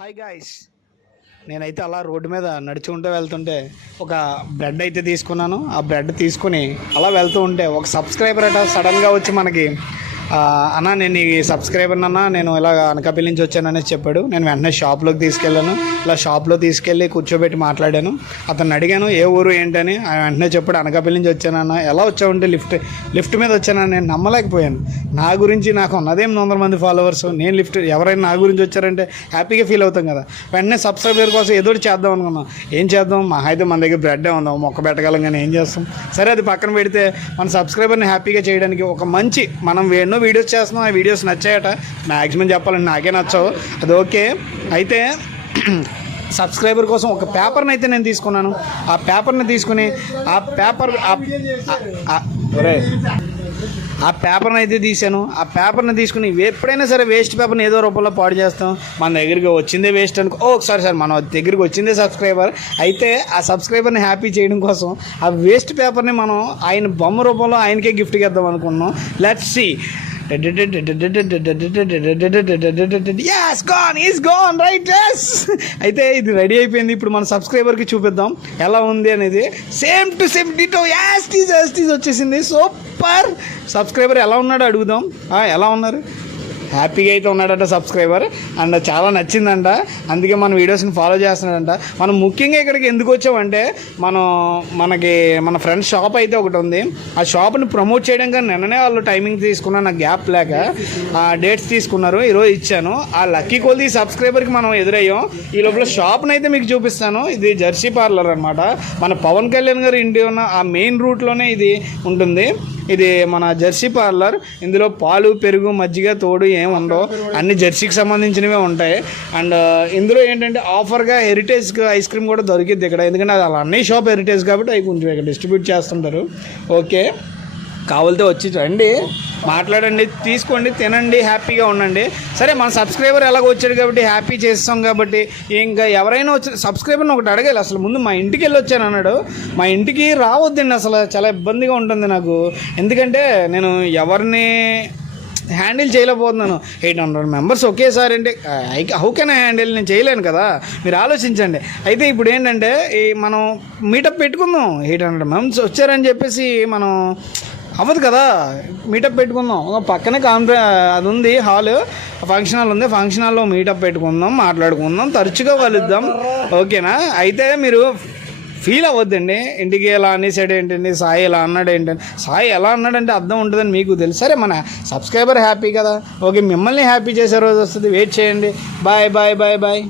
Hi guys, నేనైతే అలా road మీద నడుచుకుంటూ వెళ్తుంటే ఒక బ్రెడ్ అయితే తీసుకున్నాను. ఆ బ్రెడ్ తీసుకుని అలా వెళ్తూ ఉంటే ఒక సబ్స్క్రైబర్ అట సడన్గా వచ్చి మనకి అన్న నేను ఈ సబ్స్క్రైబర్ అన్న, నేను ఇలా అనకాపల్లి నుంచి వచ్చానని చెప్పాడు. నేను వెంటనే షాప్లోకి తీసుకెళ్ళాను. ఇలా షాప్లో తీసుకెళ్ళి కూర్చోబెట్టి మాట్లాడాను. అతను అడిగాను ఏ ఊరు ఏంటని. ఆయన వెంటనే చెప్పాడు అనకాపల్లి నుంచి వచ్చానన్న. ఎలా వచ్చావంటే లిఫ్ట్ మీద వచ్చానని. నేను నమ్మలేకపోయాను. నా గురించి నాకు ఉన్నదేం 100 మంది ఫాలోవర్స్, నేను ఎవరైనా నా గురించి వచ్చారంటే హ్యాపీగా ఫీల్ అవుతాం కదా. వెంటనే సబ్స్క్రైబర్ కోసం ఏదో చేద్దాం అనుకున్నాం. ఏం చేద్దాం, అయితే మన దగ్గర బ్రెడ్ ఉందాం, మొక్క పెట్టగలం కానీ ఏం చేస్తాం. సరే అది పక్కన పెడితే మన సబ్స్క్రైబర్ని హ్యాపీగా చేయడానికి ఒక మంచి మనం ఎన్నో వీడియోస్ చేస్తున్నాం. ఆ వీడియోస్ నచ్చాయట. మ్యాక్సిమం చెప్పాలంటే నాకే నచ్చవు, అది ఓకే. అయితే సబ్స్క్రైబర్ కోసం ఒక పేపర్ని అయితే నేను తీసుకున్నాను. ఆ పేపర్ని తీసుకుని ఆ పేపర్ని అయితే తీసాను. ఆ పేపర్ని తీసుకుని ఎప్పుడైనా సరే వేస్ట్ పేపర్ని ఏదో రూపంలో పాడు చేస్తాం. మన దగ్గరికి వచ్చిందే వేస్ట్ అనుకో. సారీ మన దగ్గరికి వచ్చిందే సబ్స్క్రైబర్. అయితే ఆ సబ్స్క్రైబర్ని హ్యాపీ చేయడం కోసం ఆ వేస్ట్ పేపర్ని మనం ఆయన బొమ్మ రూపంలో ఆయనకే గిఫ్ట్గా ఇద్దాం అనుకున్నాం. Let's see. అయితే ఇది రెడీ అయిపోయింది. ఇప్పుడు మన సబ్స్క్రైబర్కి చూపిద్దాం ఎలా ఉంది అనేది. Same to same ditto as tease వచ్చేసింది. సూపర్. సబ్స్క్రైబర్ ఎలా ఉన్నాడో అడుగుదాం. ఎలా ఉన్నారు? హ్యాపీగా అయితే ఉన్నాడట సబ్స్క్రైబర్. అండ్ చాలా నచ్చిందంట. అందుకే మన వీడియోస్ని ఫాలో చేస్తున్నాడంట. మనం ముఖ్యంగా ఇక్కడికి ఎందుకు వచ్చామంటే మనకి మన ఫ్రెండ్స్ షాప్ అయితే ఒకటి ఉంది. ఆ షాప్ని ప్రమోట్ చేయడం కానీ నిన్ననే వాళ్ళు టైమింగ్ తీసుకున్నారు. నాకు గ్యాప్ లేక డేట్స్ తీసుకున్నారు. ఈరోజు ఇచ్చాను. ఆ లక్కీ కొద్ది సబ్స్క్రైబర్కి మనం ఎదురయ్యాం. ఈ లోపల షాప్ని అయితే మీకు చూపిస్తాను. ఇది జెర్సీ పార్లర్ అనమాట. మన పవన్ కళ్యాణ్ గారు ఇంటి ఉన్న ఆ మెయిన్ రూట్లోనే ఇది ఉంటుంది. ఇది మన జెర్సీ పార్లర్. ఇందులో పాలు, పెరుగు, మజ్జిగ, తోడు ఏమి ఉండవు. అన్ని జెర్సీకి సంబంధించినవే ఉంటాయి. అండ్ ఇందులో ఏంటంటే ఆఫర్గా హెరిటేజ్ ఐస్ క్రీమ్ కూడా దొరికిద్ది ఇక్కడ. ఎందుకంటే అది అలా అన్ని షాప్ హెరిటేజ్ కాబట్టి అవి కొంచెం ఇక్కడ డిస్ట్రిబ్యూట్ చేస్తుంటారు. ఓకే, కావాలితే వచ్చి రండి, మాట్లాడండి, తీసుకోండి, తినండి, హ్యాపీగా ఉండండి. సరే మన సబ్స్క్రైబర్ ఎలాగ వచ్చాడు కాబట్టి హ్యాపీ చేస్తాం కాబట్టి ఇంకా ఎవరైనా వచ్చి సబ్స్క్రైబర్ని ఒకటి అడగాలి. అసలు ముందు మా ఇంటికి వెళ్ళి వచ్చాను అన్నాడు. మా ఇంటికి రావద్దండి, అసలు చాలా ఇబ్బందిగా ఉంటుంది నాకు. ఎందుకంటే నేను ఎవరిని హ్యాండిల్ చేయలేకపోతున్నాను. 800 మెంబర్స్ ఒకేసారి అంటే హౌ కెన్ ఐ హ్యాండిల్? నేను చేయలేను కదా, మీరు ఆలోచించండి. అయితే ఇప్పుడు ఏంటంటే మనం మీటప్ పెట్టుకుందాం. 800 మెంబర్స్ వచ్చారని చెప్పేసి మనం అవ్వదు కదా. మీటప్ పెట్టుకుందాం. పక్కనే అది ఉంది, హాల్, ఫంక్షన్ హాల్ ఉంది. ఫంక్షన్ హాల్లో మీటప్ పెట్టుకుందాం, మాట్లాడుకుందాం, తరచుగా కలుద్దాం. ఓకేనా? అయితే మీరు ఫీల్ అవ్వద్దండి. ఇంటికి ఎలా అనేసాడు ఏంటండి, సాయి ఎలా అన్నాడు ఏంటండి. సాయి ఎలా అన్నాడంటే అర్థం ఉంటుందని మీకు తెలుసు. సరే మన సబ్స్క్రైబర్ హ్యాపీ కదా. ఓకే, మిమ్మల్ని హ్యాపీ చేసే రోజు వస్తుంది. వెయిట్ చేయండి. Bye bye bye bye.